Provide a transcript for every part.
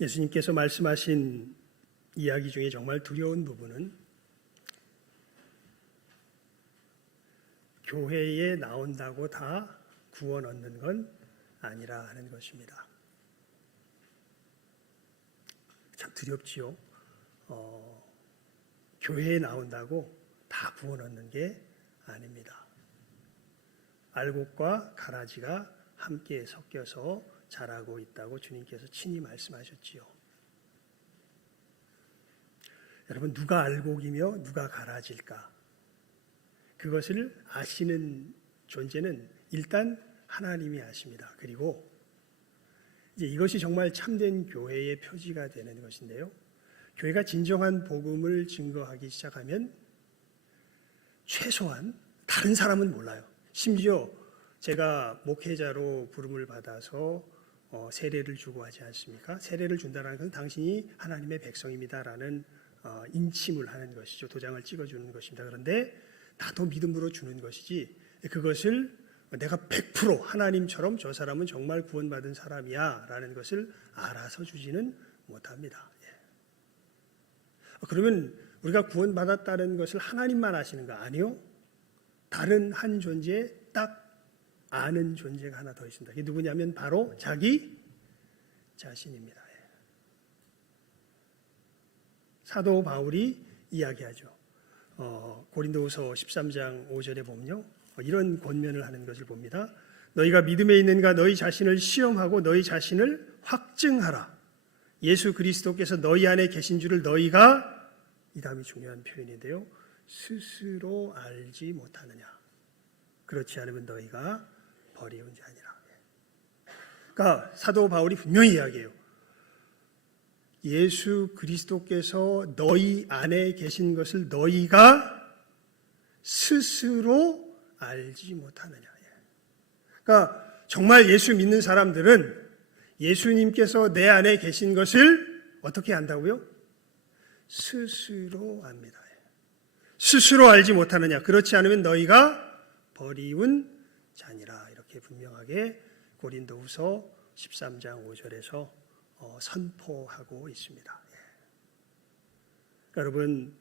예수님께서 말씀하신 이야기 중에 정말 두려운 부분은 교회에 나온다고 다 구원 얻는 건 아니라 하는 것입니다. 참 두렵지요. 교회에 나온다고 다 구원 얻는 게 아닙니다. 알곡과 가라지가 함께 섞여서 자라고 있다고 주님께서 친히 말씀하셨지요. 여러분, 누가 알곡이며 누가 가라지일까? 그것을 아시는 존재는 일단 하나님이 아십니다. 그리고 이제 이것이 정말 참된 교회의 표지가 되는 것인데요. 교회가 진정한 복음을 증거하기 시작하면 최소한 다른 사람은 몰라요. 심지어 제가 목회자로 부름을 받아서 세례를 주고 하지 않습니까? 세례를 준다는 것은 당신이 하나님의 백성입니다라는 인침을 하는 것이죠. 도장을 찍어주는 것입니다. 그런데 나도 믿음으로 주는 것이지 그것을 내가 100% 하나님처럼 저 사람은 정말 구원받은 사람이야 라는 것을 알아서 주지는 못합니다. 그러면 우리가 구원받았다는 것을 하나님만 아시는가? 아니요. 다른 한 존재, 딱 아는 존재가 하나 더 있습니다. 그게 누구냐면 바로 자기 자신입니다. 사도 바울이 이야기하죠. 고린도후서 13장 5절에 보면요, 이런 권면을 하는 것을 봅니다. 너희가 믿음에 있는가 너희 자신을 시험하고 너희 자신을 확증하라. 예수 그리스도께서 너희 안에 계신 줄을 너희가, 이 다음이 중요한 표현인데요, 스스로 알지 못하느냐. 그렇지 않으면 너희가 버리운 자니라. 그러니까 사도 바울이 분명히 이야기해요. 예수 그리스도께서 너희 안에 계신 것을 너희가 스스로 알지 못하느냐. 그러니까 정말 예수 믿는 사람들은 예수님께서 내 안에 계신 것을 어떻게 안다고요? 스스로 압니다. 스스로 알지 못하느냐. 그렇지 않으면 너희가 버리운 자니라. 이렇게 분명하게 고린도후서 13장 5절에서 선포하고 있습니다. 그러니까 여러분,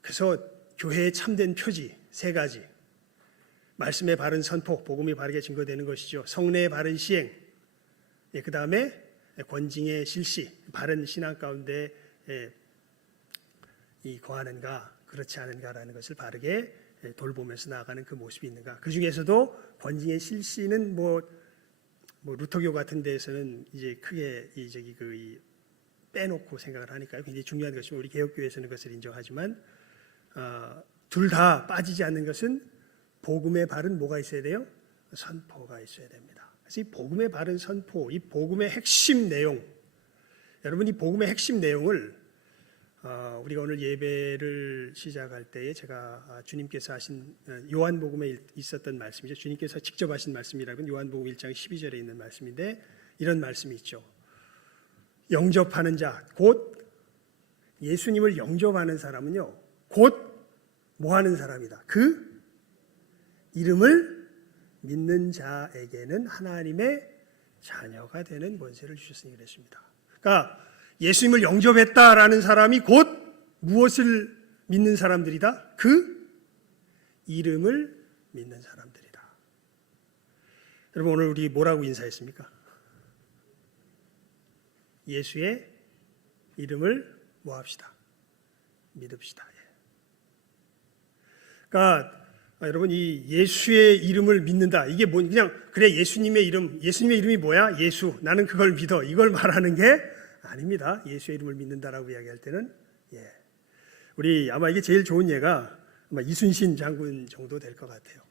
그래서 교회의 참된 표지 세 가지. 말씀의 바른 선포, 복음이 바르게 증거되는 것이죠. 성례의 바른 시행, 그 다음에 권징의 실시, 바른 신앙 가운데 거하는가 그렇지 않은가라는 것을 바르게 돌보면서 나아가는 그 모습이 있는가. 그 중에서도 권징의 실시는 뭐 루터교 같은 데에서는 이제 크게 빼놓고 생각을 하니까요. 굉장히 중요한 것이고 우리 개혁교회에서는 그것을 인정하지만 둘 다 빠지지 않는 것은 복음의 바른 뭐가 있어야 돼요? 선포가 있어야 됩니다. 그래서 이 복음의 바른 선포, 이 복음의 핵심 내용, 여러분 이 복음의 핵심 내용을 우리가 오늘 예배를 시작할 때에 제가 주님께서 하신 요한복음에 있었던 말씀이죠. 주님께서 직접 하신 말씀이라면 요한복음 1장 12절에 있는 말씀인데 이런 말씀이 있죠. 영접하는 자, 곧 예수님을 영접하는 사람은요, 곧 뭐 하는 사람이다. 그 이름을 믿는 자에게는 하나님의 자녀가 되는 권세를 주셨으니 그랬습니다. 그러니까 예수님을 영접했다라는 사람이 곧 무엇을 믿는 사람들이다? 그 이름을 믿는 사람들이다. 여러분 오늘 우리 뭐라고 인사했습니까? 예수의 이름을 뭐 합시다? 믿읍시다. 그러니까 여러분 이 예수의 이름을 믿는다. 이게 뭐 그냥 그래 예수님의 이름이 뭐야? 예수. 나는 그걸 믿어. 이걸 말하는 게 아닙니다. 예수의 이름을 믿는다라고 이야기할 때는 우리 아마 이게 제일 좋은 예가 아마 이순신 장군 정도 될 것 같아요.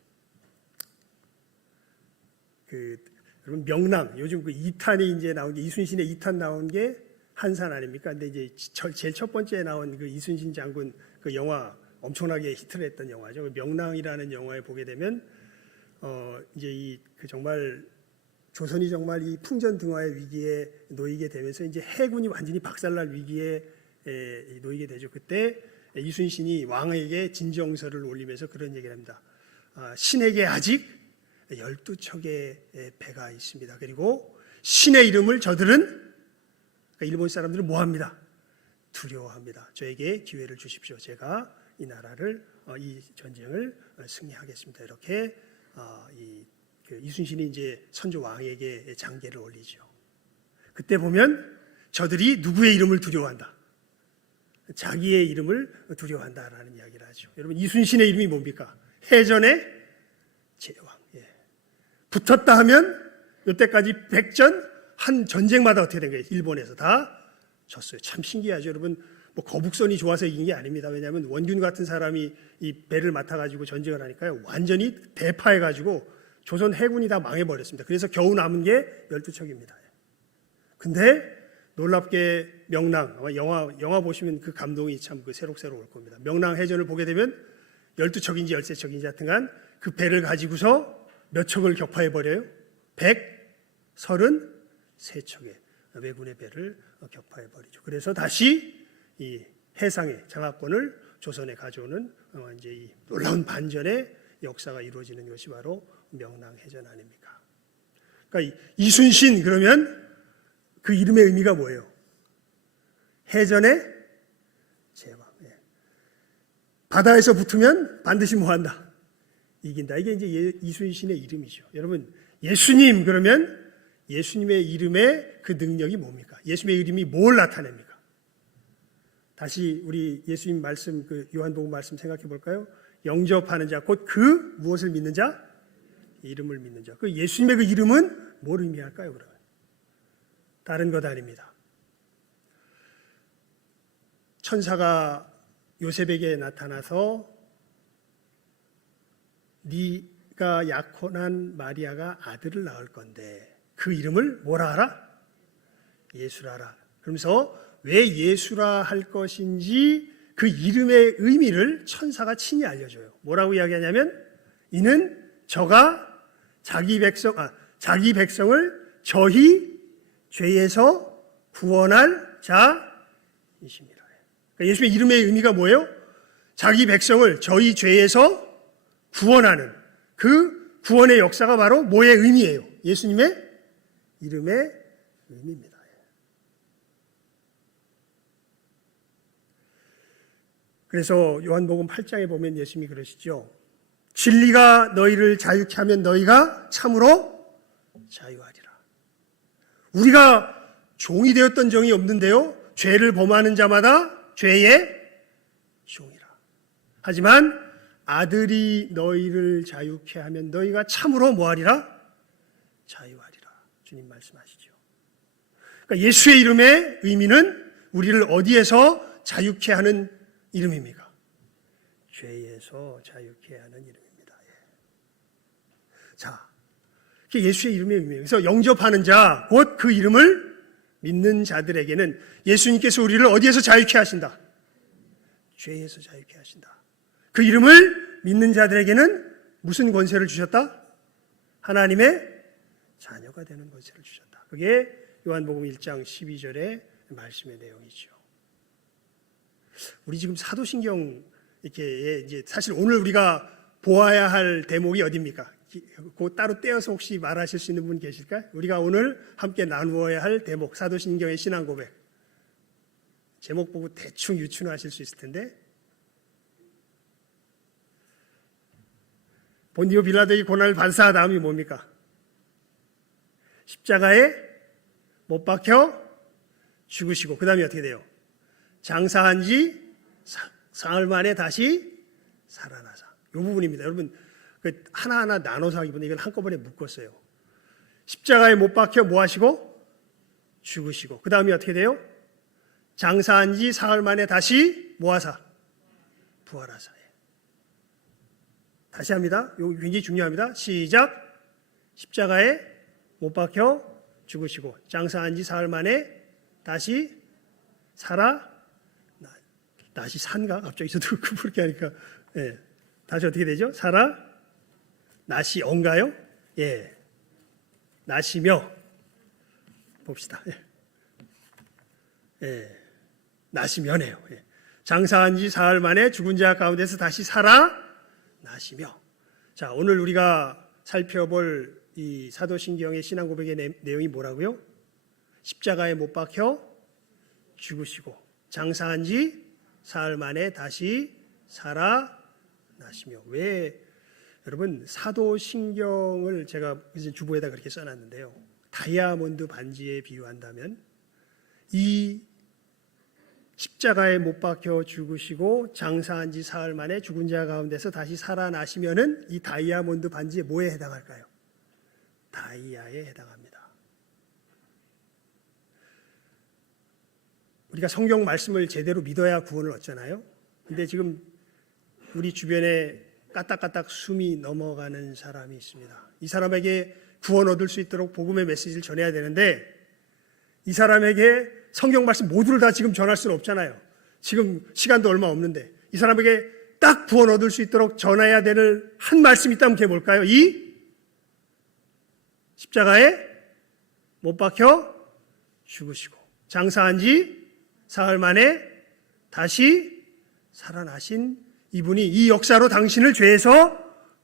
여러분 명랑 요즘 그 2탄이 이제 나온 게 이순신의 2탄 나온 게 한산 아닙니까? 근데 이제 제일 첫 번째 나온 그 이순신 장군 그 영화 엄청나게 히트를 했던 영화죠. 명랑이라는 영화에 보게 되면 이제 정말 조선이 정말 이 풍전등화의 위기에 놓이게 되면서 이제 해군이 완전히 박살날 위기에 놓이게 되죠. 그때 이순신이 왕에게 진정서를 올리면서 그런 얘기를 합니다. 신에게 아직 12척의 배가 있습니다. 그리고 신의 이름을 저들은 그러니까 일본 사람들은 뭐 합니다? 두려워합니다. 저에게 기회를 주십시오. 제가 이 나라를 이 전쟁을 승리하겠습니다. 이렇게 이순신이 이제 선조 왕에게 장계를 올리죠. 그때 보면 저들이 누구의 이름을 두려워한다? 자기의 이름을 두려워한다라는 이야기를 하죠. 여러분, 이순신의 이름이 뭡니까? 해전의 제왕. 예. 붙었다 하면 이때까지 백전 한 전쟁마다 어떻게 된 거예요? 일본에서 다 졌어요. 참 신기하죠. 여러분, 뭐 거북선이 좋아서 이긴 게 아닙니다. 왜냐하면 원균 같은 사람이 이 배를 맡아가지고 전쟁을 하니까요, 완전히 대파해가지고 조선 해군이 다 망해버렸습니다. 그래서 겨우 남은 게 12척입니다. 근데 놀랍게 명랑, 아마 영화 보시면 그 감동이 참 새록새록 올 겁니다. 명랑 해전을 보게 되면 12척인지 13척인지 하여튼간 그 배를 가지고서 몇 척을 격파해버려요? 133척의 왜군의 배를 격파해버리죠. 그래서 다시 이 해상의 장악권을 조선에 가져오는 이제 이 놀라운 반전의 역사가 이루어지는 것이 바로 명랑해전 아닙니까? 그러니까 이순신 그러면 그 이름의 의미가 뭐예요? 해전의 제왕. 예. 바다에서 붙으면 반드시 뭐한다? 이긴다. 이게 이제 이순신의 이름이죠. 여러분, 예수님 그러면 예수님의 이름의 그 능력이 뭡니까? 예수님의 이름이 뭘 나타냅니까? 다시 우리 예수님 말씀, 그 요한복음 말씀 생각해 볼까요? 영접하는 자, 곧 그 무엇을 믿는 자? 이름을 믿는 자. 그 예수님의 그 이름은 뭘 의미할까요, 그러면? 다른 것 아닙니다. 천사가 요셉에게 나타나서 네가 약혼한 마리아가 아들을 낳을 건데 그 이름을 뭐라 하라? 예수라 하라. 그러면서 왜 예수라 할 것인지 그 이름의 의미를 천사가 친히 알려줘요. 뭐라고 이야기하냐면 이는 저가 자기 백성을 저희 죄에서 구원할 자이십니다. 그러니까 예수의 이름의 의미가 뭐예요? 자기 백성을 저희 죄에서 구원하는 그 구원의 역사가 바로 뭐의 의미예요? 예수님의 이름의 의미입니다. 그래서 요한복음 8장에 보면 예수님이 그러시죠. 진리가 너희를 자유케 하면 너희가 참으로 자유하리라. 우리가 종이 되었던 적이 없는데요. 죄를 범하는 자마다 죄의 종이라. 하지만 아들이 너희를 자유케 하면 너희가 참으로 뭐하리라? 자유하리라. 주님 말씀하시죠. 그러니까 예수의 이름의 의미는 우리를 어디에서 자유케 하는 이름입니까? 죄에서 자유케 하는 이름입니다. 자, 그게 예수의 이름의 의미예요. 그래서 영접하는 자, 곧 그 이름을 믿는 자들에게는 예수님께서 우리를 어디에서 자유케 하신다? 죄에서 자유케 하신다. 그 이름을 믿는 자들에게는 무슨 권세를 주셨다? 하나님의 자녀가 되는 권세를 주셨다. 그게 요한복음 1장 12절의 말씀의 내용이죠. 우리 지금 사도신경 이렇게 이제 사실 오늘 우리가 보아야 할 대목이 어디입니까? 그 따로 떼어서 혹시 말하실 수 있는 분 계실까요? 우리가 오늘 함께 나누어야 할 대목, 사도신경의 신앙 고백. 제목 보고 대충 유추하실 수 있을 텐데, 본디오 빌라도의 고난을 반사한 다음이 뭡니까? 십자가에 못 박혀 죽으시고 그 다음에 어떻게 돼요? 장사한 지 사흘 만에 다시 살아나사. 이 부분입니다. 여러분, 하나하나 나눠서 하기보다 이걸 한꺼번에 묶었어요. 십자가에 못 박혀 뭐 하시고? 죽으시고 그 다음에 어떻게 돼요? 장사한 지 사흘 만에 다시 뭐 하사? 부활하사. 다시 합니다. 이거 굉장히 중요합니다. 시작. 십자가에 못 박혀 죽으시고 장사한 지 사흘 만에 다시 다시 산가? 갑자기 저도 그렇게 하니까 예. 다시 어떻게 되죠? 나시 언가요? 예. 나시며 봅시다. 예. 예. 나시며네요. 예. 장사한 지 사흘 만에 죽은 자 가운데서 다시 나시며. 자, 오늘 우리가 살펴볼 이 사도신경의 신앙 고백의 내용이 뭐라고요? 십자가에 못 박혀 죽으시고 장사한 지 사흘 만에 다시 살아나시며. 왜 여러분 사도신경을 제가 이제 주보에다 그렇게 써놨는데요. 다이아몬드 반지에 비유한다면 이 십자가에 못 박혀 죽으시고 장사한 지 사흘 만에 죽은 자 가운데서 다시 살아나시면은 이 다이아몬드 반지에 뭐에 해당할까요? 다이아에 해당합니다. 우리가 성경 말씀을 제대로 믿어야 구원을 얻잖아요. 근데 지금 우리 주변에 까딱까딱 숨이 넘어가는 사람이 있습니다. 이 사람에게 구원 얻을 수 있도록 복음의 메시지를 전해야 되는데 이 사람에게 성경 말씀 모두를 다 지금 전할 수는 없잖아요. 지금 시간도 얼마 없는데 이 사람에게 딱 구원 얻을 수 있도록 전해야 되는 한 말씀이 있다면 그게 뭘까요? 이 십자가에 못 박혀 죽으시고 장사한 지 사흘 만에 다시 살아나신 이분이 이 역사로 당신을 죄에서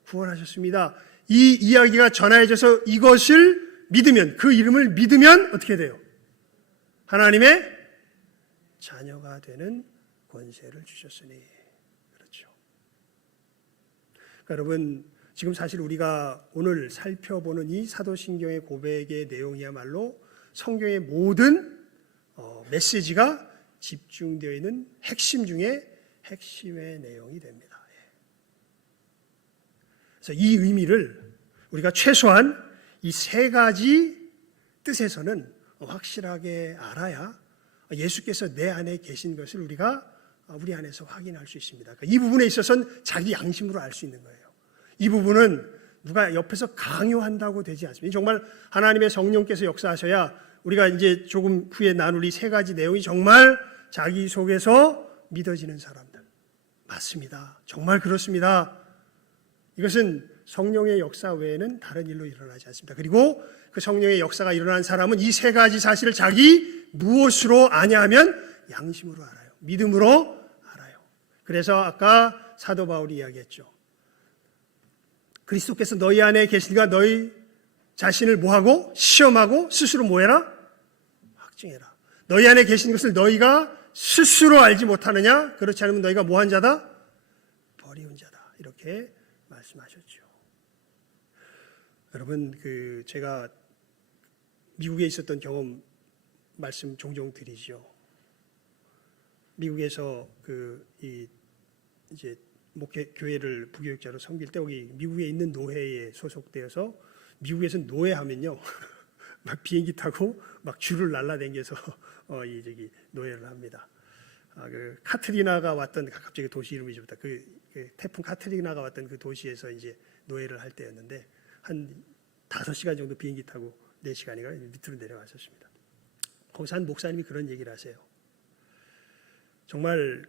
구원하셨습니다. 이 이야기가 전해져서 이것을 믿으면, 그 이름을 믿으면 어떻게 돼요? 하나님의 자녀가 되는 권세를 주셨으니. 그렇죠. 그러니까 여러분, 지금 사실 우리가 오늘 살펴보는 이 사도신경의 고백의 내용이야말로 성경의 모든 메시지가 집중되어 있는 핵심 중에 핵심의 내용이 됩니다. 그래서 이 의미를 우리가 최소한 이 세 가지 뜻에서는 확실하게 알아야 예수께서 내 안에 계신 것을 우리가 우리 안에서 확인할 수 있습니다. 그러니까 이 부분에 있어서는 자기 양심으로 알 수 있는 거예요. 이 부분은 누가 옆에서 강요한다고 되지 않습니다. 정말 하나님의 성령께서 역사하셔야 우리가 이제 조금 후에 나눌 이 세 가지 내용이 정말 자기 속에서 믿어지는 사람들. 맞습니다. 정말 그렇습니다. 이것은 성령의 역사 외에는 다른 일로 일어나지 않습니다. 그리고 그 성령의 역사가 일어난 사람은 이 세 가지 사실을 자기 무엇으로 아냐 하면 양심으로 알아요. 믿음으로 알아요. 그래서 아까 사도 바울이 이야기했죠. 그리스도께서 너희 안에 계시니까 너희 자신을 뭐하고? 시험하고 스스로 뭐해라? 확증해라. 너희 안에 계신 것을 너희가 스스로 알지 못하느냐? 그렇지 않으면 너희가 뭐한 자다? 버리운 자다. 이렇게 말씀하셨죠. 여러분, 제가 미국에 있었던 경험 말씀 종종 드리죠. 미국에서 이제 교회를 부교육자로 섬길 때 여기 미국에 있는 노회에 소속되어서 미국에서 노회하면요 막 비행기 타고 막 줄을 날라다녀서 노회를 합니다. 카트리나가 왔던 갑자기 도시 이름이 좀 그 태풍 카트리나가 왔던 그 도시에서 이제 노회를 할 때였는데 한 5시간 정도 비행기 타고 4시간인가 밑으로 내려왔었습니다. 거기서 한 목사님이 그런 얘기를 하세요. 정말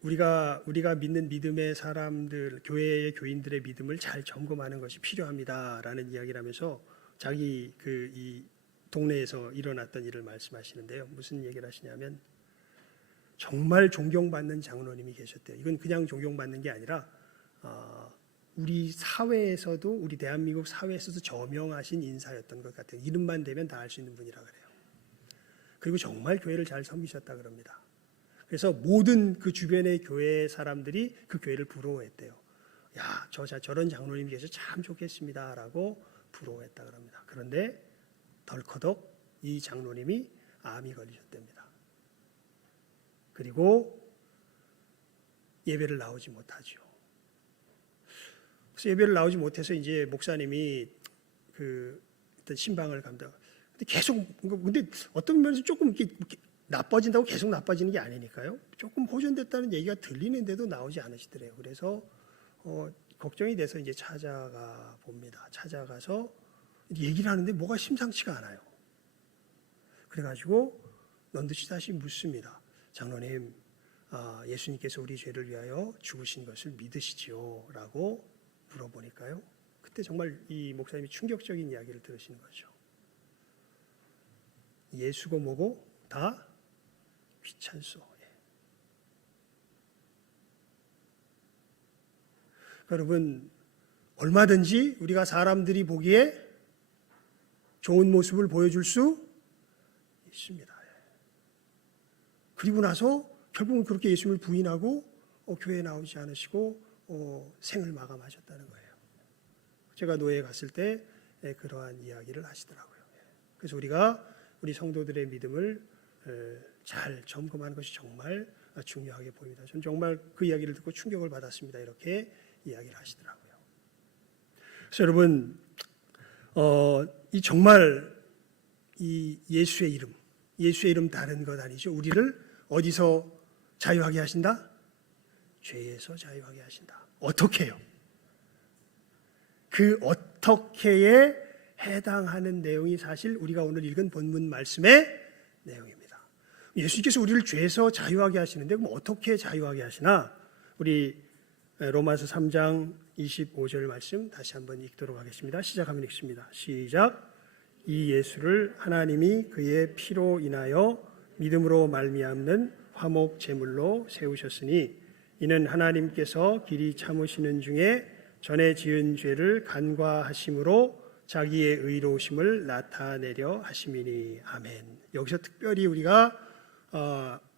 우리가 믿는 믿음의 사람들, 교회의 교인들의 믿음을 잘 점검하는 것이 필요합니다라는 이야기를 하면서 자기 이 동네에서 일어났던 일을 말씀하시는데요. 무슨 얘기를 하시냐면 정말 존경받는 장로님이 계셨대요. 이건 그냥 존경받는 게 아니라 우리 사회에서도 우리 대한민국 사회에서도 저명하신 인사였던 것 같아요. 이름만 대면 다 알 수 있는 분이라 그래요. 그리고 정말 교회를 잘 섬기셨다 그럽니다. 그래서 모든 그 주변의 교회 사람들이 그 교회를 부러워했대요. 야, 저런 장로님이 계셔서 참 좋겠습니다라고 부러워했다 그럽니다. 그런데 덜커덕 이 장로님이 암이 걸리셨답니다. 그리고 예배를 나오지 못하죠. 그래서 예배를 나오지 못해서 이제 목사님이 일단 신방을 감당. 근데 어떤 면에서 조금 이렇게 나빠진다고 계속 나빠지는 게 아니니까요. 조금 호전됐다는 얘기가 들리는데도 나오지 않으시더래요. 그래서 걱정이 돼서 이제 찾아가 봅니다. 찾아가서 얘기를 하는데 뭐가 심상치가 않아요. 그래가지고 넌듯이 다시 묻습니다. 장로님, 예수님께서 우리 죄를 위하여 죽으신 것을 믿으시지요? 라고 물어보니까요. 그때 정말 이 목사님이 충격적인 이야기를 들으시는 거죠. 예수고 뭐고 다 귀찮소. 여러분, 얼마든지 우리가 사람들이 보기에 좋은 모습을 보여줄 수 있습니다. 그리고 나서 결국은 그렇게 예수님을 부인하고 교회에 나오지 않으시고 생을 마감하셨다는 거예요. 제가 노예에 갔을 때 그러한 이야기를 하시더라고요. 그래서 우리가 우리 성도들의 믿음을 잘 점검하는 것이 정말 중요하게 보입니다. 저는 정말 그 이야기를 듣고 충격을 받았습니다. 이렇게 이야기를 하시더라고요. 그래서 여러분, 이 정말 이 예수의 이름 다른 것 아니죠? 우리를 어디서 자유하게 하신다? 죄에서 자유하게 하신다. 어떻게 해요? 그 어떻게에 해당하는 내용이 사실 우리가 오늘 읽은 본문 말씀의 내용입니다. 예수님께서 우리를 죄에서 자유하게 하시는데 그럼 어떻게 자유하게 하시나? 우리 로마서 3장 25절 말씀 다시 한번 읽도록 하겠습니다. 시작하면 읽습니다. 시작. 이 예수를 하나님이 그의 피로 인하여 믿음으로 말미암는 화목 제물로 세우셨으니 이는 하나님께서 길이 참으시는 중에 전에 지은 죄를 간과하심으로 자기의 의로우심을 나타내려 하심이니. 아멘. 여기서 특별히 우리가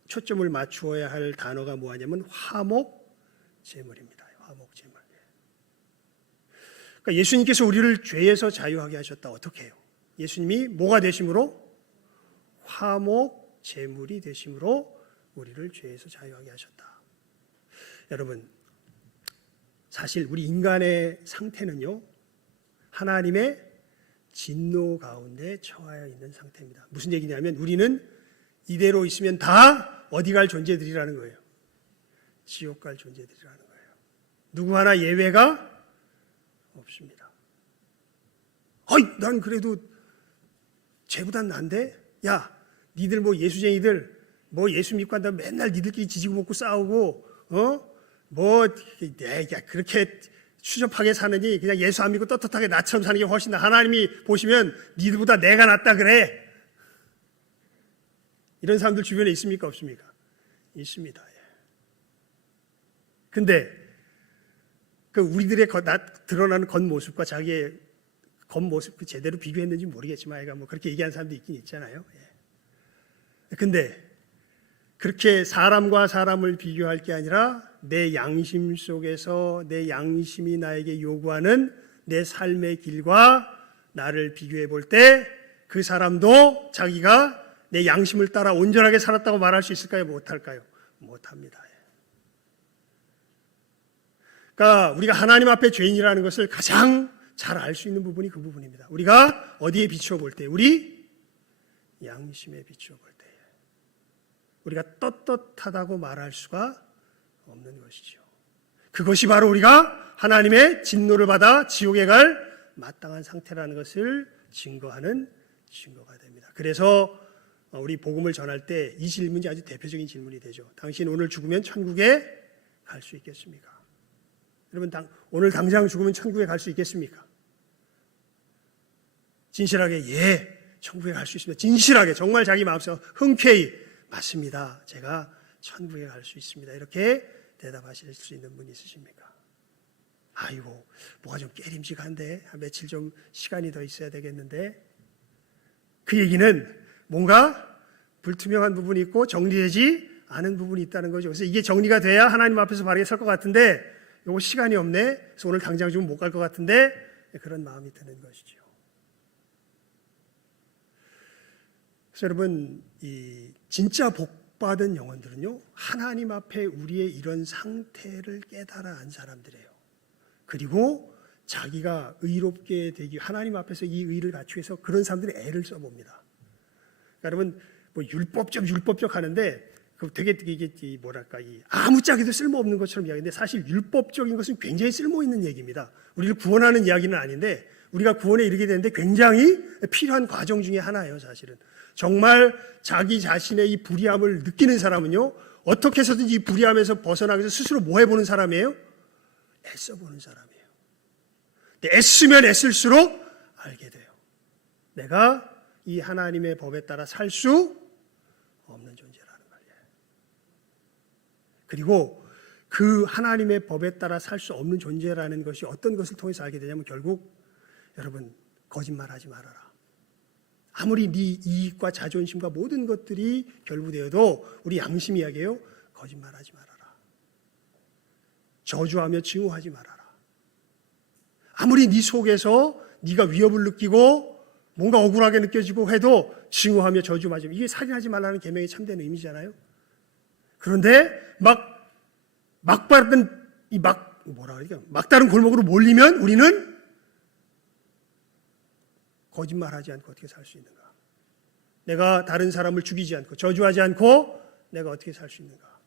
초점을 맞추어야 할 단어가 뭐냐면 화목 제물입니다. 화목 제물. 그러니까 예수님께서 우리를 죄에서 자유하게 하셨다. 어떻게 해요? 예수님이 뭐가 되심으로? 화목 제물이 되심으로 우리를 죄에서 자유하게 하셨다. 여러분, 사실 우리 인간의 상태는요, 하나님의 진노 가운데 처하여 있는 상태입니다. 무슨 얘기냐면 우리는 이대로 있으면 다 어디 갈 존재들이라는 거예요. 지옥 갈 존재들이라는 거예요. 누구 하나 예외가 없습니다. 난 그래도 쟤보단 난데? 야, 니들 뭐 예수쟁이들 뭐 예수 믿고 한다면 맨날 니들끼리 지지고 먹고 싸우고 그렇게 추접하게 사느니 그냥 예수 안 믿고 떳떳하게 나처럼 사는 게 훨씬 나. 하나님이 보시면 니들보다 내가 낫다 그래. 이런 사람들 주변에 있습니까? 없습니까? 있습니다. 근데 그 우리들의 드러나는 겉모습과 자기의 겉모습 그 제대로 비교했는지 모르겠지만 뭐 그렇게 얘기하는 사람도 있긴 있잖아요. 근데 그렇게 사람과 사람을 비교할 게 아니라 내 양심 속에서 내 양심이 나에게 요구하는 내 삶의 길과 나를 비교해 볼 때 그 사람도 자기가 내 양심을 따라 온전하게 살았다고 말할 수 있을까요? 못할까요? 못합니다. 그러니까 우리가 하나님 앞에 죄인이라는 것을 가장 잘 알 수 있는 부분이 그 부분입니다. 우리가 어디에 비추어 볼 때? 우리 양심에 비추어 볼 때 우리가 떳떳하다고 말할 수가 없는 것이죠. 그것이 바로 우리가 하나님의 진노를 받아 지옥에 갈 마땅한 상태라는 것을 증거하는 증거가 됩니다. 그래서 우리 복음을 전할 때 이 질문이 아주 대표적인 질문이 되죠. 당신 오늘 죽으면 천국에 갈 수 있겠습니까? 여러분, 오늘 당장 죽으면 천국에 갈 수 있겠습니까? 진실하게 예, 천국에 갈 수 있습니다. 진실하게 정말 자기 마음속에 흔쾌히 맞습니다. 제가 천국에 갈 수 있습니다. 이렇게 대답하실 수 있는 분이 있으십니까? 아이고, 뭐가 좀 깨림직한데 며칠 좀 시간이 더 있어야 되겠는데. 그 얘기는 뭔가 불투명한 부분이 있고 정리되지 않은 부분이 있다는 거죠. 그래서 이게 정리가 돼야 하나님 앞에서 바르게 설 것 같은데 요거 시간이 없네. 그래서 오늘 당장 좀 못 갈 것 같은데 그런 마음이 드는 것이죠. 그래서 여러분, 이 진짜 복받은 영혼들은요, 하나님 앞에 우리의 이런 상태를 깨달아 안 사람들이에요. 그리고 자기가 의롭게 되기, 하나님 앞에서 이 의를 갖추기 위해서 그런 사람들이 애를 써봅니다. 그러니까 여러분, 뭐 율법적 하는데 되게 이게 뭐랄까 아무짝에도 쓸모없는 것처럼 이야기인데 사실 율법적인 것은 굉장히 쓸모있는 얘기입니다. 우리를 구원하는 이야기는 아닌데 우리가 구원에 이르게 되는데 굉장히 필요한 과정 중에 하나예요. 사실은 정말 자기 자신의 이 불의함을 느끼는 사람은요, 어떻게 해서든지 이 불의함에서 벗어나기 위해서 스스로 뭐 해보는 사람이에요? 애써보는 사람이에요. 근데 애쓰면 애쓸수록 알게 돼요. 내가 이 하나님의 법에 따라 살 수 없는 존재라는 거예요. 그리고 그 하나님의 법에 따라 살 수 없는 존재라는 것이 어떤 것을 통해서 알게 되냐면 결국 여러분, 거짓말하지 말아라. 아무리 네 이익과 자존심과 모든 것들이 결부되어도 우리 양심 이야기예요. 거짓말하지 말아라. 저주하며 증오하지 말아라. 아무리 네 속에서 네가 위협을 느끼고 뭔가 억울하게 느껴지고 해도 증오하며 저주하지 말아라. 이게 살인하지 말라는 계명의 참된 의미잖아요. 그런데 막다른 골목으로 몰리면 우리는 거짓말하지 않고 어떻게 살 수 있는가? 내가 다른 사람을 죽이지 않고 저주하지 않고 내가 어떻게 살 수 있는가?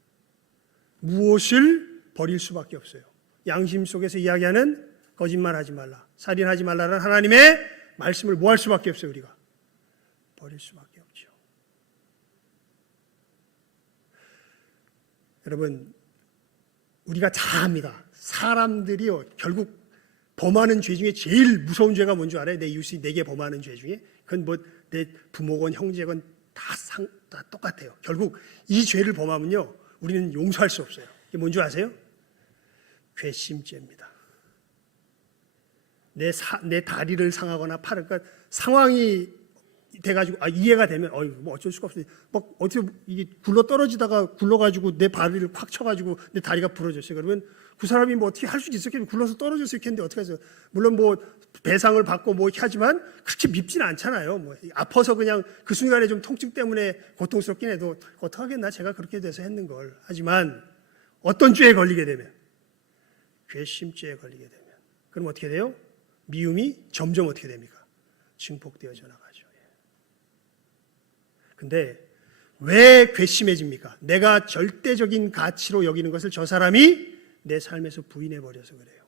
무엇을 버릴 수밖에 없어요. 양심 속에서 이야기하는 거짓말하지 말라, 살인하지 말라라는 하나님의 말씀을 뭐 할 수밖에 없어요. 우리가 버릴 수밖에 없죠. 여러분, 우리가 다 압니다. 사람들이요, 결국 범하는 죄 중에 제일 무서운 죄가 뭔 줄 알아요? 내 이웃이 내게 범하는 죄 중에. 그건 뭐 내 부모건 형제건 다 똑같아요. 결국 이 죄를 범하면요, 우리는 용서할 수 없어요. 이게 뭔 줄 아세요? 괘씸죄입니다. 내 다리를 상하거나 팔을, 그러니까 상황이 돼가지고 이해가 되면 뭐 어쩔 수가 없어요. 막 어떻게 이게 굴러 떨어지다가 굴러가지고 내 발을 콱 쳐가지고 내 다리가 부러졌어요. 그러면 그 사람이 뭐 어떻게 할 수도 있었겠는데, 굴러서 떨어질 수 있겠는데 어떻게 하죠? 물론 뭐 배상을 받고 뭐 이렇게 하지만 그렇게 밉지는 않잖아요. 뭐 아파서 그냥 그 순간에 좀 통증 때문에 고통스럽긴 해도 어떡하겠나, 제가 그렇게 돼서 했는 걸. 하지만 어떤 죄에 걸리게 되면, 괘씸죄에 걸리게 되면, 그럼 어떻게 돼요? 미움이 점점 어떻게 됩니까? 증폭되어져 나가죠. 근데 왜 괘씸해집니까? 내가 절대적인 가치로 여기는 것을 저 사람이 내 삶에서 부인해 버려서 그래요.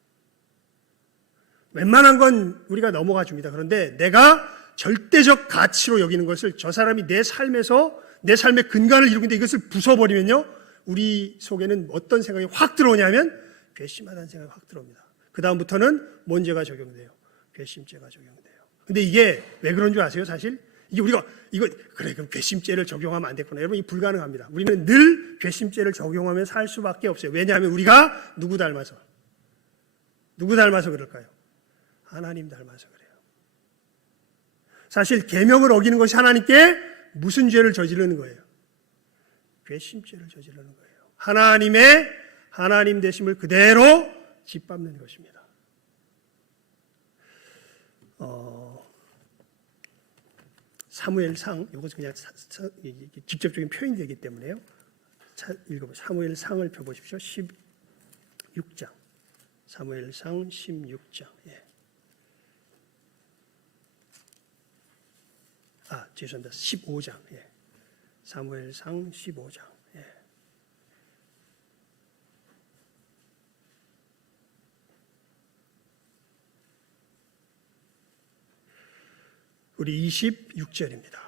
웬만한 건 우리가 넘어가 줍니다. 그런데 내가 절대적 가치로 여기는 것을 저 사람이 내 삶에서 내 삶의 근간을 이루는데 이것을 부숴버리면요, 우리 속에는 어떤 생각이 확 들어오냐면 괘씸하다는 생각이 확 들어옵니다. 그 다음부터는 뭔 죄가 적용돼요? 괘씸죄가 적용돼요. 근데 이게 왜 그런 줄 아세요? 사실 이게 우리가 그래 그럼 괘씸죄를 적용하면 안 됐구나. 여러분, 이 불가능합니다. 우리는 늘 괘씸죄를 적용하며 살 수밖에 없어요. 왜냐하면 우리가 누구 닮아서 그럴까요? 하나님 닮아서 그래요. 사실 계명을 어기는 것이 하나님께 무슨 죄를 저지르는 거예요? 괘씸죄를 저지르는 거예요. 하나님의 하나님 되심을 그대로 짓밟는 것입니다. 사무엘상, 이것은 그냥 직접적인 표현이 되기 때문에요. 읽어보세요. 사무엘상을 펴보십시오. 16장. 사무엘상 16장. 예. 죄송합니다. 15장. 예. 사무엘상 15장. 예. 우리 26절입니다.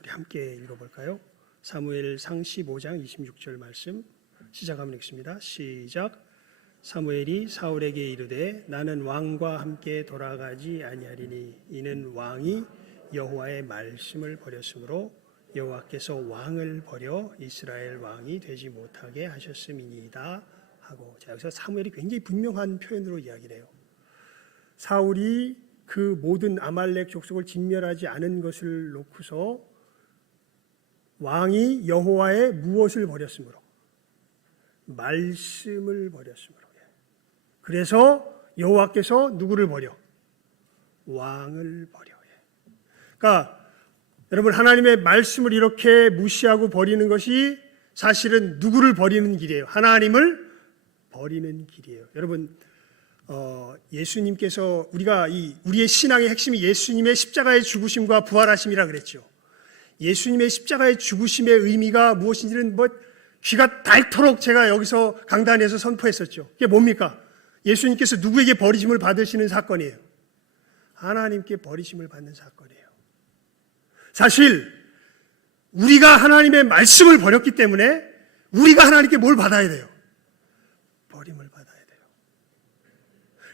우리 함께 읽어볼까요? 사무엘상 15장 26절 말씀 시작하면 읽습니다. 시작. 사무엘이 사울에게 이르되 나는 왕과 함께 돌아가지 아니하리니 이는 왕이 여호와의 말씀을 버렸으므로 여호와께서 왕을 버려 이스라엘 왕이 되지 못하게 하셨음이니이다 하고, 자, 여기서 사무엘이 굉장히 분명한 표현으로 이야기를 해요. 사울이 그 모든 아말렉 족속을 진멸하지 않은 것을 놓고서 왕이 여호와의 무엇을 버렸으므로? 말씀을 버렸으므로. 그래서 여호와께서 누구를 버려? 왕을 버려. 그러니까 여러분, 하나님의 말씀을 이렇게 무시하고 버리는 것이 사실은 누구를 버리는 길이에요? 하나님을 버리는 길이에요. 여러분, 예수님께서 우리의 신앙의 핵심이 예수님의 십자가의 죽으심과 부활하심이라 그랬죠. 예수님의 십자가의 죽으심의 의미가 무엇인지는 귀가 닳도록 제가 여기서 강단에서 선포했었죠. 그게 뭡니까? 예수님께서 누구에게 버리심을 받으시는 사건이에요? 하나님께 버리심을 받는 사건이에요. 사실 우리가 하나님의 말씀을 버렸기 때문에 우리가 하나님께 뭘 받아야 돼요? 버림을 받아야 돼요.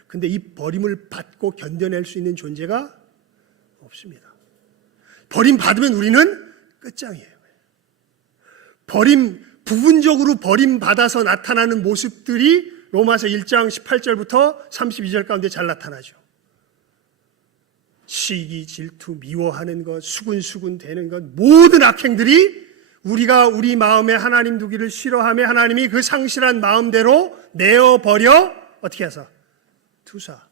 근데 이 버림을 받고 견뎌낼 수 있는 존재가 없습니다. 버림 받으면 우리는 끝장이에요. 부분적으로 버림받아서 나타나는 모습들이 로마서 1장 18절부터 32절 가운데 잘 나타나죠. 시기, 질투, 미워하는 것, 수군수군 되는 것, 모든 악행들이 우리가 우리 마음에 하나님 두기를 싫어하며 하나님이 그 상실한 마음대로 내어버려 어떻게 하사? 두사.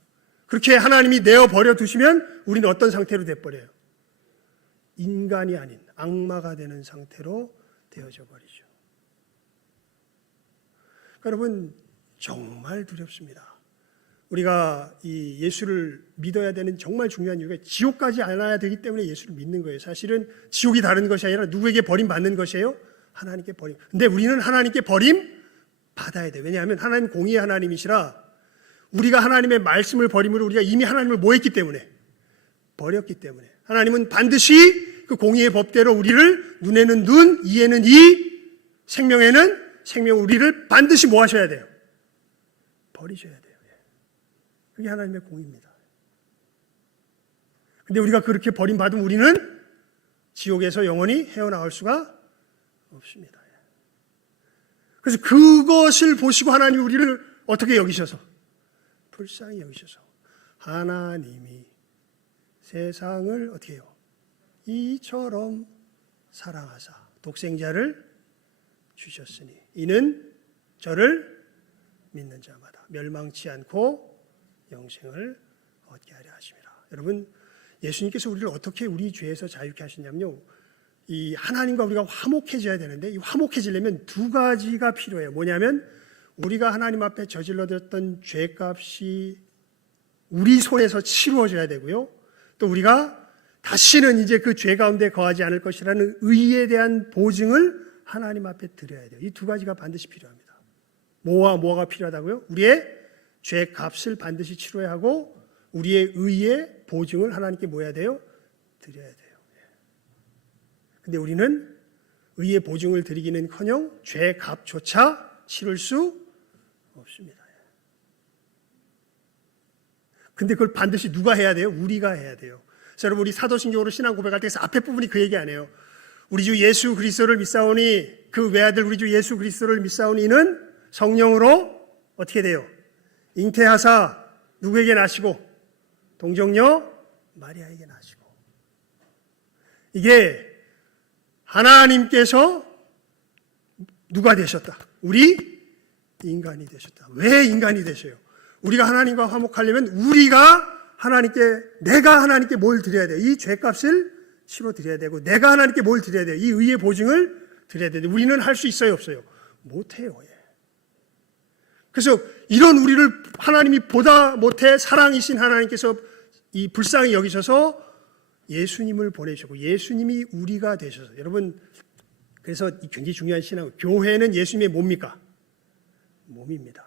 그렇게 하나님이 내어버려 두시면 우리는 어떤 상태로 돼버려요? 인간이 아닌 악마가 되는 상태로 되어져 버리죠. 여러분, 정말 두렵습니다. 우리가 이 예수를 믿어야 되는 정말 중요한 이유가 지옥까지 안 와야 되기 때문에 예수를 믿는 거예요. 사실은 지옥이 다른 것이 아니라 누구에게 버림받는 것이에요? 하나님께 버림. 근데 우리는 하나님께 버림 받아야 돼요. 왜냐하면 하나님 공의의 하나님이시라 우리가 하나님의 말씀을 버림으로 우리가 이미 하나님을 뭐 했기 때문에? 버렸기 때문에. 하나님은 반드시 그 공의의 법대로 우리를 눈에는 눈, 이에는 이, 생명에는 생명, 우리를 반드시 뭐 하셔야 돼요? 버리셔야 돼요. 그게 하나님의 공의입니다. 근데 우리가 그렇게 버림받으면 우리는 지옥에서 영원히 헤어나올 수가 없습니다. 그래서 그것을 보시고 하나님이 우리를 어떻게 여기셔서? 불쌍히 여기셔서 하나님이 세상을 어떻게 해요? 이처럼 사랑하사 독생자를 주셨으니 이는 저를 믿는 자마다 멸망치 않고 영생을 얻게 하려 하심이라. 여러분, 예수님께서 우리를 어떻게 우리 죄에서 자유케 하시냐면요, 이 하나님과 우리가 화목해져야 되는데 이 화목해지려면 두 가지가 필요해요. 뭐냐면 우리가 하나님 앞에 저질러졌던 죄값이 우리 손에서 치루어져야 되고요, 또 우리가 다시는 이제 그 죄 가운데 거하지 않을 것이라는 의에 대한 보증을 하나님 앞에 드려야 돼요. 이 두 가지가 반드시 필요합니다. 뭐와 뭐가 필요하다고요? 우리의 죄 값을 반드시 치러야 하고 우리의 의의 보증을 하나님께 뭐 해야 돼요? 드려야 돼요. 근데 우리는 의의 보증을 드리기는커녕 죄 값조차 치를 수 없습니다. 근데 그걸 반드시 누가 해야 돼요? 우리가 해야 돼요. 그래서 여러분, 우리 사도신경으로 신앙 고백할 때서 앞에 부분이 그 얘기 안 해요. 우리 주 예수 그리스도를 믿사오니 그 외아들 우리 주 예수 그리스도를 믿사오니 이는 성령으로 어떻게 돼요? 잉태하사 누구에게 나시고? 동정녀 마리아에게 나시고. 이게 하나님께서 누가 되셨다? 우리 인간이 되셨다. 왜 인간이 되셔요? 우리가 하나님과 화목하려면 우리가 하나님께, 내가 하나님께 뭘 드려야 돼요? 이 죄값을 치러 드려야 되고, 내가 하나님께 뭘 드려야 돼요? 이 의의 보증을 드려야 돼요. 우리는 할 수 있어요, 없어요? 못해요. 그래서 이런 우리를 하나님이 보다 못해 사랑이신 하나님께서 이 불쌍히 여기셔서 예수님을 보내셨고 예수님이 우리가 되셔서, 여러분, 그래서 굉장히 중요한 신앙, 교회는 예수님의 뭡니까? 몸입니다.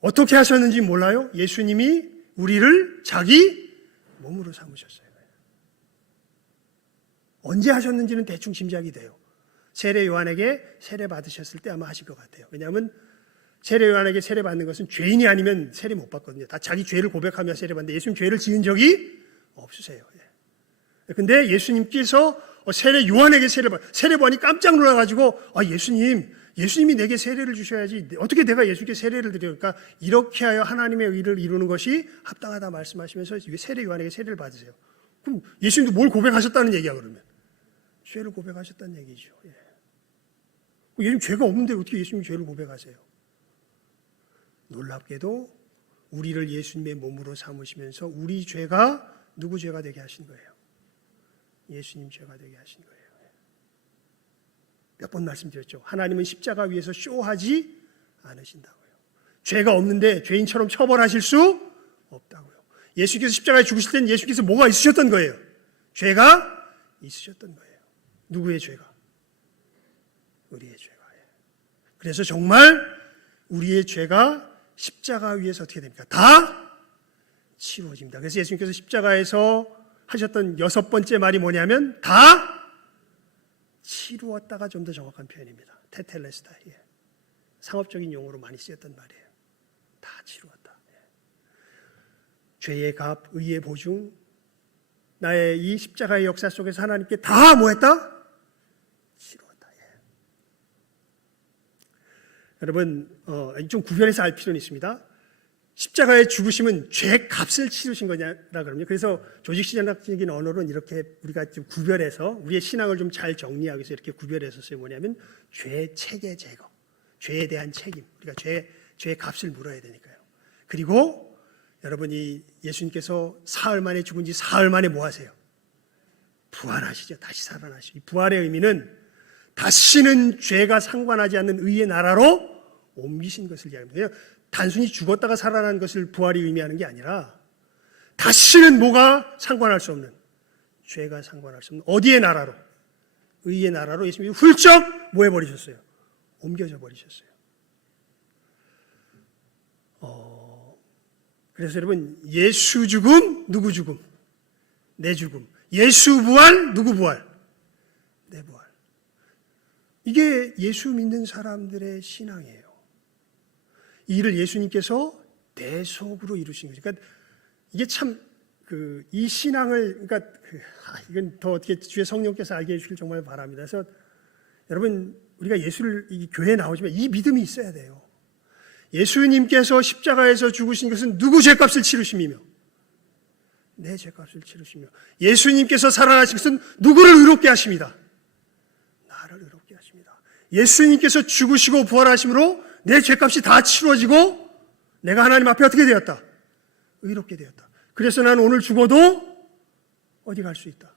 어떻게 하셨는지 몰라요? 예수님이 우리를 자기 몸으로 삼으셨어요. 언제 하셨는지는 대충 짐작이 돼요. 세례 요한에게 세례 받으셨을 때 아마 하신 것 같아요. 왜냐하면 세례 요한에게 세례 받는 것은 죄인이 아니면 세례 못 받거든요. 다 자기 죄를 고백하며 세례 받는데 예수님 죄를 지은 적이 없으세요. 근데 예수님께서 세례 요한에게 세례 받으니 깜짝 놀라가지고, 예수님이 내게 세례를 주셔야지 어떻게 내가 예수님께 세례를 드려요? 그러니까 이렇게 하여 하나님의 의를 이루는 것이 합당하다 말씀하시면서 세례 요한에게 세례를 받으세요. 그럼 예수님도 뭘 고백하셨다는 얘기야? 그러면 죄를 고백하셨다는 얘기죠. 예수님 죄가 없는데 어떻게 예수님이 죄를 고백하세요? 놀랍게도 우리를 예수님의 몸으로 삼으시면서 우리 죄가 누구 죄가 되게 하신 거예요? 예수님 죄가 되게 하신 거예요. 몇 번 말씀드렸죠. 하나님은 십자가 위에서 쇼하지 않으신다고요. 죄가 없는데 죄인처럼 처벌하실 수 없다고요. 예수께서 십자가에 죽으실 때는 예수께서 뭐가 있으셨던 거예요? 죄가 있으셨던 거예요. 누구의 죄가? 우리의 죄가. 그래서 정말 우리의 죄가 십자가 위에서 어떻게 됩니까? 다 치루어집니다. 그래서 예수님께서 십자가에서 하셨던 6번째 말이 뭐냐면 다 치루었다가 좀 더 정확한 표현입니다. 테텔레스타. 상업적인 용어로 많이 쓰였던 말이에요. 다 치루었다. 죄의 값, 의의 보증, 나의 이 십자가의 역사 속에서 하나님께 다 뭐했다? 치루었다. 여러분 좀 구별해서 알 필요는 있습니다. 십자가의 죽으심은 죄 값을 치르신 거냐라 그러면 그래서 조직신학적인 언어로는 이렇게 우리가 좀 구별해서 우리의 신앙을 좀 잘 정리하기 위해서 이렇게 구별해서 써요. 뭐냐면 죄 체계 제거, 죄에 대한 책임, 우리가 죄의 값을 물어야 되니까요. 그리고 여러분이 예수님께서 사흘 만에 죽은 지 사흘 만에 뭐 하세요? 부활하시죠. 다시 살아나시죠. 이 부활의 의미는 다시는 죄가 상관하지 않는 의의 나라로 옮기신 것을 이야기합니다. 단순히 죽었다가 살아난 것을 부활이 의미하는 게 아니라 다시는 뭐가 상관할 수 없는, 죄가 상관할 수 없는 어디의 나라로? 의의 나라로 예수님이 훌쩍 뭐 해버리셨어요? 옮겨져 버리셨어요. 그래서 여러분, 예수 죽음, 누구 죽음? 내 죽음. 예수 부활, 누구 부활? 내 부활. 이게 예수 믿는 사람들의 신앙이에요. 이 일을 예수님께서 대속으로 이루신 거죠. 그러니까 이게 참 이 신앙을 그러니까 이건 더 어떻게 주의 성령께서 알게 해주길 정말 바랍니다. 그래서 여러분 우리가 예수를 이 교회에 나오지만 이 믿음이 있어야 돼요. 예수님께서 십자가에서 죽으신 것은 누구 죄값을 치르심이며 내 죄값을 치르시며 예수님께서 살아나신 것은 누구를 의롭게 하십니다. 나를 의롭게 하십니다. 예수님께서 죽으시고 부활하심으로 내 죄값이 다 치러지고 내가 하나님 앞에 어떻게 되었다? 의롭게 되었다. 그래서 나는 오늘 죽어도 어디 갈 수 있다?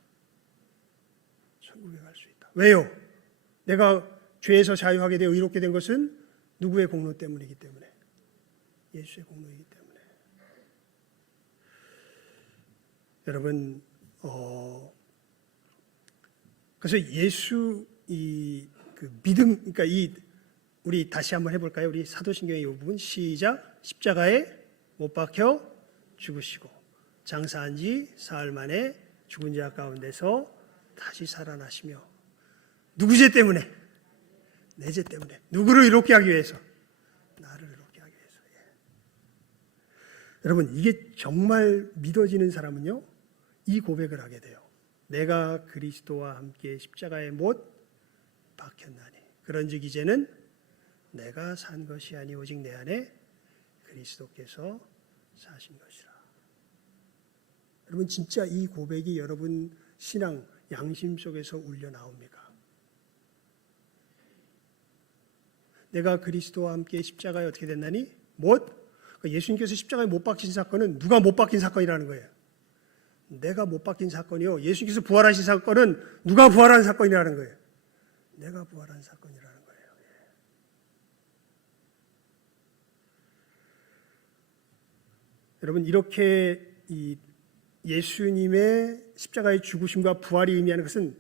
천국에 갈 수 있다. 왜요? 내가 죄에서 자유하게 되어 의롭게 된 것은 누구의 공로 때문이기 때문에, 예수의 공로이기 때문에. 여러분, 그래서 예수 그 믿음, 그러니까 우리 다시 한번 해볼까요? 우리 사도신경의 이 부분 시작. 십자가에 못 박혀 죽으시고 장사한 지 사흘 만에 죽은 자 가운데서 다시 살아나시며 누구 죄 때문에? 내 죄 때문에. 누구를 이롭게 하기 위해서? 나를 이롭게 하기 위해서. 여러분 이게 정말 믿어지는 사람은요 이 고백을 하게 돼요. 내가 그리스도와 함께 십자가에 못 박혔나니 그런즉 이제는 내가 산 것이 아니 오직 내 안에 그리스도께서 사신 것이라. 여러분 진짜 이 고백이 여러분 신앙 양심 속에서 울려 나옵니까? 내가 그리스도와 함께 십자가에 어떻게 됐나니? 예수님께서 십자가에 못 박힌 사건은 누가 못 박힌 사건이라는 거예요. 내가 못 박힌 사건이요. 예수님께서 부활하신 사건은 누가 부활한 사건이라는 거예요. 내가 부활한 사건이라는 거예요. 여러분 이렇게 이 예수님의 십자가의 죽으심과 부활이 의미하는 것은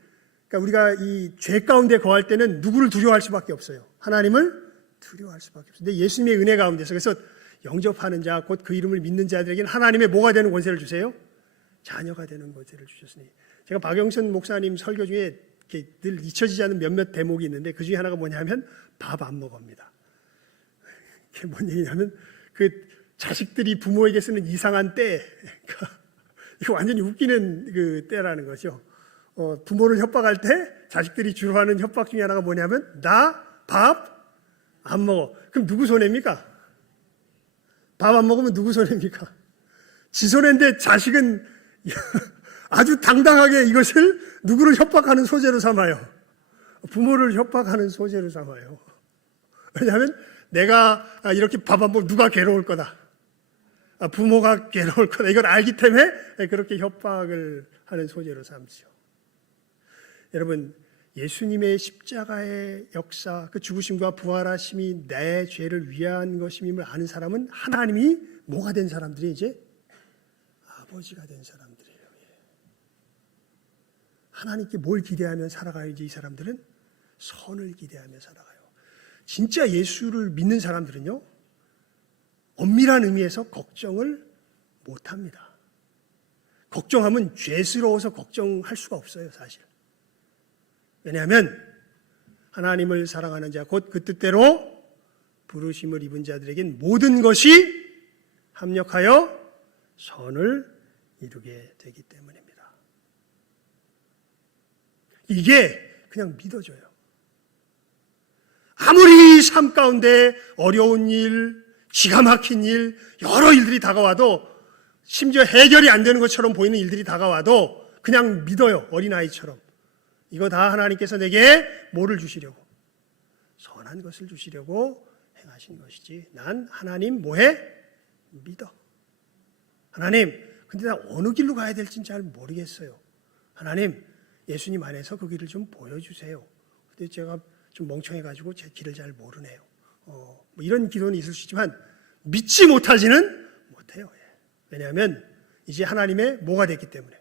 그러니까 우리가 이 죄 가운데 거할 때는 누구를 두려워할 수밖에 없어요. 하나님을 두려워할 수밖에 없어요. 근데 예수님의 은혜 가운데서 그래서 영접하는 자, 곧 그 이름을 믿는 자들에게는 하나님의 뭐가 되는 권세를 주세요? 자녀가 되는 권세를 주셨으니. 제가 박영선 목사님 설교 중에 이렇게 늘 잊혀지지 않는 몇몇 대목이 있는데 그 중에 하나가 뭐냐면 밥 안 먹습니다. 그게 뭔 얘기냐면 그 자식들이 부모에게 쓰는 이상한 때, 이거 완전히 웃기는 그 때라는 거죠. 부모를 협박할 때 자식들이 주로 하는 협박 중에 하나가 뭐냐면 나 밥 안 먹어. 그럼 누구 손해입니까? 밥 안 먹으면 누구 손해입니까? 지 손해인데 자식은 아주 당당하게 이것을 누구를 협박하는 소재로 삼아요. 부모를 협박하는 소재로 삼아요. 왜냐하면 내가 이렇게 밥 안 먹으면 누가 괴로울 거다. 부모가 괴로울 거다. 이걸 알기 때문에 그렇게 협박을 하는 소재로 삼죠. 여러분 예수님의 십자가의 역사, 그 죽으심과 부활하심이 내 죄를 위한 것임을 아는 사람은 하나님이 뭐가 된 사람들이 이제 아버지가 된 사람들이에요. 하나님께 뭘 기대하며 살아가야지 이 사람들은 선을 기대하며 살아가요. 진짜 예수를 믿는 사람들은요 엄밀한 의미에서 걱정을 못합니다. 걱정하면 죄스러워서 걱정할 수가 없어요, 사실. 왜냐하면 하나님을 사랑하는 자, 곧 그 뜻대로 부르심을 입은 자들에겐 모든 것이 합력하여 선을 이루게 되기 때문입니다. 이게 그냥 믿어져요. 아무리 삶 가운데 어려운 일, 기가 막힌 일, 여러 일들이 다가와도, 심지어 해결이 안 되는 것처럼 보이는 일들이 다가와도 그냥 믿어요. 어린아이처럼. 이거 다 하나님께서 내게 뭐를 주시려고? 선한 것을 주시려고 행하신 것이지. 난 하나님 뭐해? 믿어. 하나님, 근데 나 어느 길로 가야 될지는 잘 모르겠어요. 하나님, 예수님 안에서 그 길을 좀 보여주세요. 근데 제가 좀 멍청해가지고 제 길을 잘 모르네요. 뭐 이런 기도는 있을 수 있지만 믿지 못하지는 못해요. 왜냐하면 이제 하나님의 뭐가 됐기 때문에,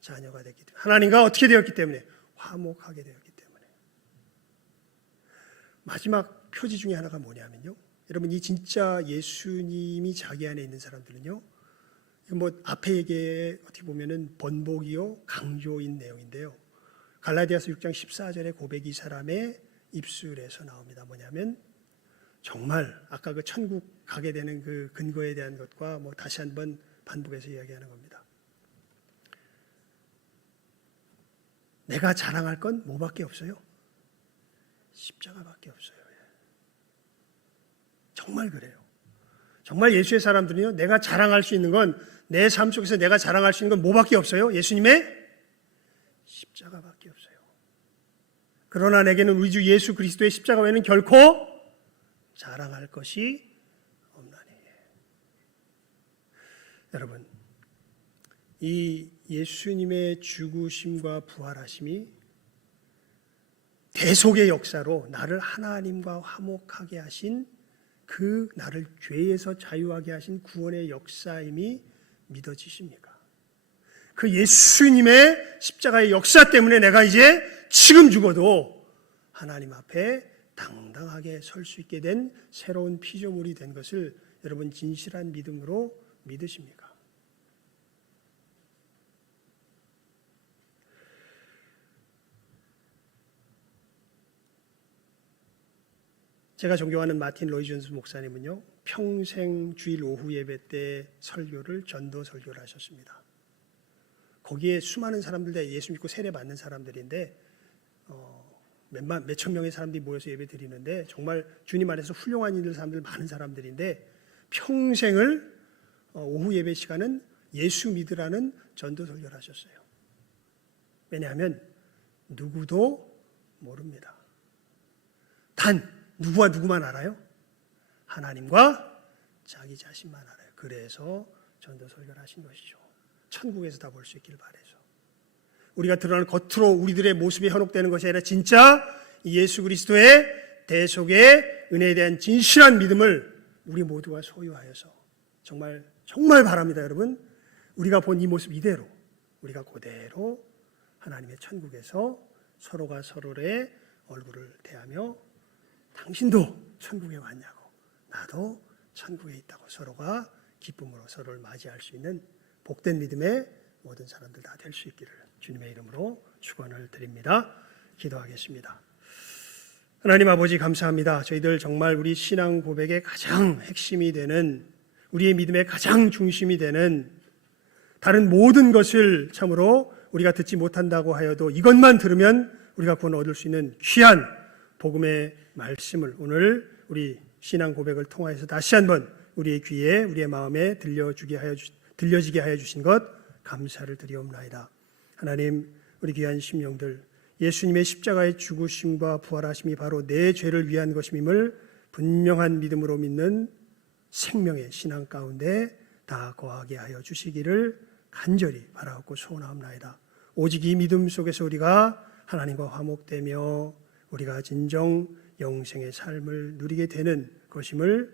자녀가 됐기 때문에, 하나님과 어떻게 되었기 때문에, 화목하게 되었기 때문에. 마지막 표지 중에 하나가 뭐냐면요, 여러분, 이 진짜 예수님이 자기 안에 있는 사람들은요, 뭐 앞에 얘기에 어떻게 보면은 번복이요 강조인 내용인데요, 갈라디아서 6장 14절의 고백이 이 사람의 입술에서 나옵니다. 뭐냐면 정말 아까 그 천국 가게 되는 그 근거에 대한 것과 뭐 다시 한번 반복해서 이야기하는 겁니다. 내가 자랑할 건 뭐밖에 없어요? 십자가밖에 없어요. 정말 그래요. 정말 예수의 사람들은요, 내가 자랑할 수 있는 건, 내 삶 속에서 내가 자랑할 수 있는 건 뭐밖에 없어요? 예수님의 십자가밖에 없어요. 그러나 내게는 우리 주 예수 그리스도의 십자가 외에는 결코 자랑할 것이 없나니. 여러분, 이 예수님의 죽으심과 부활하심이 대속의 역사로 나를 하나님과 화목하게 하신, 그 나를 죄에서 자유하게 하신 구원의 역사임이 믿어지십니까? 그 예수님의 십자가의 역사 때문에 내가 이제 지금 죽어도 하나님 앞에 당당하게 설 수 있게 된 새로운 피조물이 된 것을 여러분 진실한 믿음으로 믿으십니까? 제가 존경하는 마틴 로이존스 목사님은요, 평생 주일 오후 예배 때 설교를 전도 설교를 하셨습니다. 거기에 수많은 사람들, 예수 믿고 세례 받는 사람들인데 몇천 명의 사람들이 모여서 예배 드리는데, 정말 주님 안에서 훌륭한 일을 사람들 많은 사람들인데, 평생을 오후 예배 시간은 예수 믿으라는 전도 설교를 하셨어요. 왜냐하면 누구도 모릅니다. 단 누구와 누구만 알아요? 하나님과 자기 자신만 알아요. 그래서 전도 설교를 하신 것이죠. 천국에서 다 볼 수 있길 바라서. 우리가 드러나는 겉으로 우리들의 모습이 현혹되는 것이 아니라 진짜 예수 그리스도의 대속의 은혜에 대한 진실한 믿음을 우리 모두가 소유하여서 정말 바랍니다. 여러분, 우리가 본 이 모습 이대로, 우리가 그대로 하나님의 천국에서 서로가 서로의 얼굴을 대하며 당신도 천국에 왔냐고, 나도 천국에 있다고 서로가 기쁨으로 서로를 맞이할 수 있는 복된 믿음의 모든 사람들 다 될 수 있기를 주님의 이름으로 축원을 드립니다. 기도하겠습니다. 하나님 아버지, 감사합니다. 저희들 정말 우리 신앙 고백의 가장 핵심이 되는, 우리의 믿음의 가장 중심이 되는 다른 모든 것을 참으로 우리가 듣지 못한다고 하여도 이것만 들으면 우리가 구원 얻을 수 있는 귀한 복음의 말씀을 오늘 우리 신앙 고백을 통하여서 다시 한번 우리의 귀에, 우리의 마음에 들려지게 하여 주신 것 감사를 드리옵나이다. 하나님, 우리 귀한 심령들, 예수님의 십자가의 죽으심과 부활하심이 바로 내 죄를 위한 것임을 분명한 믿음으로 믿는 생명의 신앙 가운데 다 거하게 하여 주시기를 간절히 바라옵고 소원하옵나이다. 오직 이 믿음 속에서 우리가 하나님과 화목되며 우리가 진정 영생의 삶을 누리게 되는 것임을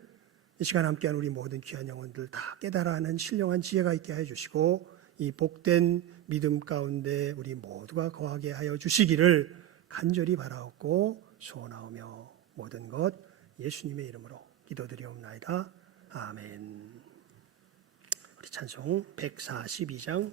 이 시간 함께한 우리 모든 귀한 영혼들 다 깨달아 하는 신령한 지혜가 있게 하여 주시고, 이 복된 믿음 가운데 우리 모두가 거하게 하여 주시기를 간절히 바라옵고 소원하오며 모든 것 예수님의 이름으로 기도드리옵나이다. 아멘. 우리 찬송 142장